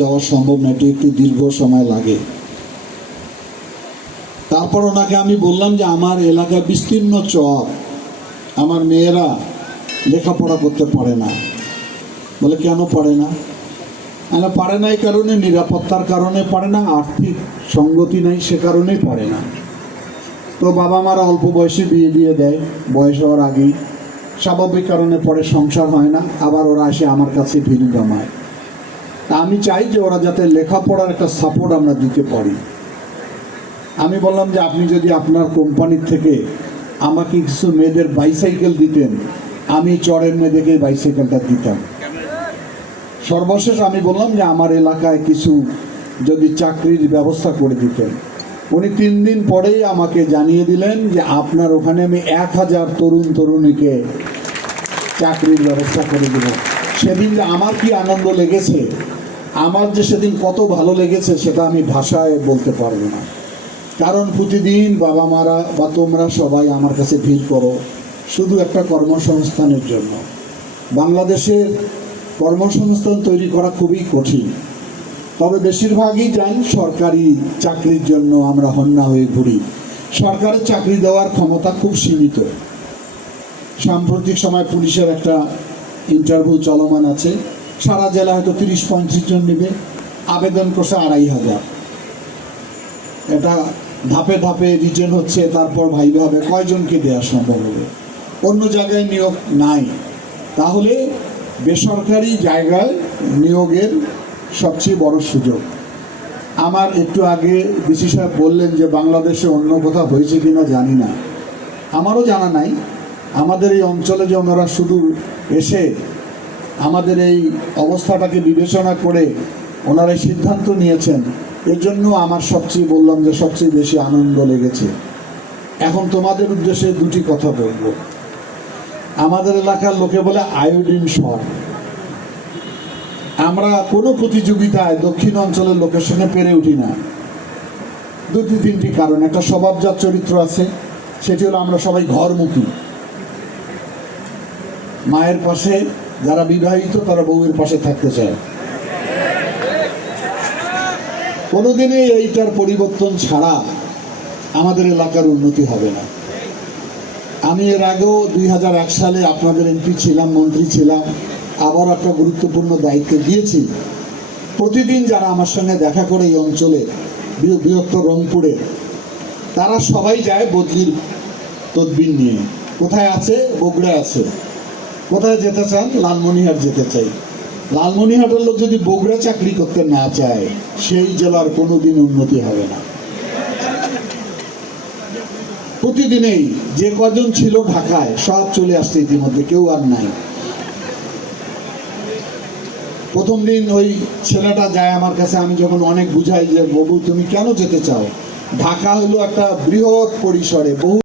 যাওয়া সম্ভব না, এটি একটি দীর্ঘ সময় লাগে। তারপর ওনাকে আমি বললাম যে আমার এলাকায় বিস্তীর্ণ চর, আমার মেয়েরা লেখাপড়া করতে পারে না। বলে কেন পারে না? পারে না এই কারণে, নিরাপত্তার কারণে পারে না, আর্থিক সঙ্গতি নাই সে কারণেই পারে না। তো বাবা মারা অল্প বয়সে বিয়ে দিয়ে দেয়, বয়স হওয়ার আগেই, স্বাভাবিক কারণে পরে সংসার হয় না, আবার ওরা এসে আমার কাছে ভিড় জমায়। তা আমি চাই যে ওরা যাতে লেখাপড়ার একটা সাপোর্ট আমরা দিতে পারি। আমি বললাম যে আপনি যদি আপনার কোম্পানির থেকে আমাকে কিছু মেয়েদের বাইসাইকেল দিতেন, আমি চরের মেয়েদেরকে বাইসাইকেলটা দিতাম। সর্বশেষ আমি বললাম যে আমার এলাকায় কিছু যদি চাকরির ব্যবস্থা করে দিতেন। উনি 3 দিন পরেই আমাকে জানিয়ে দিলেন যে আপনার ওখানে আমি 1000 তরুণ তরুণীকে চাকরির ব্যবস্থা করে দেব। সেদিন যে আমার কি আনন্দ লেগেছে, আমার যে সেদিন কত ভালো লেগেছে সেটা আমি ভাষায় বলতে পারবো না। কারণ প্রতিদিন বাবা মারা বা তোমরা সবাই আমার কাছে ভিড় করো শুধু একটা কর্মসংস্থানের জন্য। বাংলাদেশের কর্মসংস্থান তৈরি করা খুবই কঠিন, তবে বেশিরভাগই যান সরকারি চাকরির জন্য আমরা হন্যা হয়ে ঘুরি। সরকারের চাকরি দেওয়ার ক্ষমতা খুব সীমিত। সাম্প্রতিক সময় পুলিশের একটা ইন্টারভিউ চলমান আছে, সারা জেলা হয়তো 30-35 জন নেবে, আবেদন করছে 2500। এটা ধাপে ধাপে রিটেন হচ্ছে, তারপর ভাইবা হবে কয়জনকে দেওয়া সম্ভব হবে। অন্য জায়গায় নিয়োগ নাই, তাহলে বেসরকারি জায়গায় নিয়োগের সবচেয়ে বড় সুযোগ। আমার একটু আগে ডিসি সাহেব বললেন যে বাংলাদেশে অন্য কোথাও হয়েছে কিনা জানি না, আমারও জানা নাই। আমাদের এই অঞ্চলে যে ওনারা শুধু এসে আমাদের এই অবস্থাটাকে বিবেচনা করে ওনারা এই সিদ্ধান্ত নিয়েছেন, এর জন্য আমার সবচেয়ে বললাম যে সবচেয়ে বেশি আনন্দ লেগেছে। এখন তোমাদের উদ্দেশ্যে দুটি কথা বলবো। আমাদের এলাকার লোকে বলে আয়োডিন সর। আমরা কোনো প্রতিযোগিতায় দক্ষিণ অঞ্চলের লোকের সঙ্গে পেরে উঠি না। 2-3টি কারণ। একটা স্বভাবজাত চরিত্র আছে, সেটি হলো আমরা সবাই ঘরমুখী। মায়ের পাশে যারা বিবাহিত তারা বউয়ের পাশে থাকতে চায়। কোনোদিনই এইটার পরিবর্তন ছাড়া আমাদের এলাকার উন্নতি হবে না। আমি এর আগেও 2001 সালে আপনাদের এমপি ছিলাম, মন্ত্রী ছিলাম, আবার একটা গুরুত্বপূর্ণ দায়িত্ব দিয়েছি। প্রতিদিন যারা আমার সঙ্গে দেখা করে এই অঞ্চলে, বৃহত্তর রংপুরে, তারা সবাই যায় বদলির তদবির নিয়ে। কোথায় আছে? বগুড়ায় আছে। কোথায় যেতে চান? লালমনিরহাট যেতে চাই। লালমনিরহাটের লোক যদি বগুড়া চাকরি করতে না চায়, সেই জেলার কোনোদিন উন্নতি হবে না। প্রতিদিনেই যে কজন ছিল ঢাকায় সব চলে আসছে ইতিমধ্যে, কেউ আর নাই। প্রথম দিন ওই ছেলেটা যায় আমার কাছে, আমি যখন অনেক বুঝাই যে বাবু তুমি কেন যেতে চাও, ঢাকা হলো একটা বৃহৎ পরিসরে বহু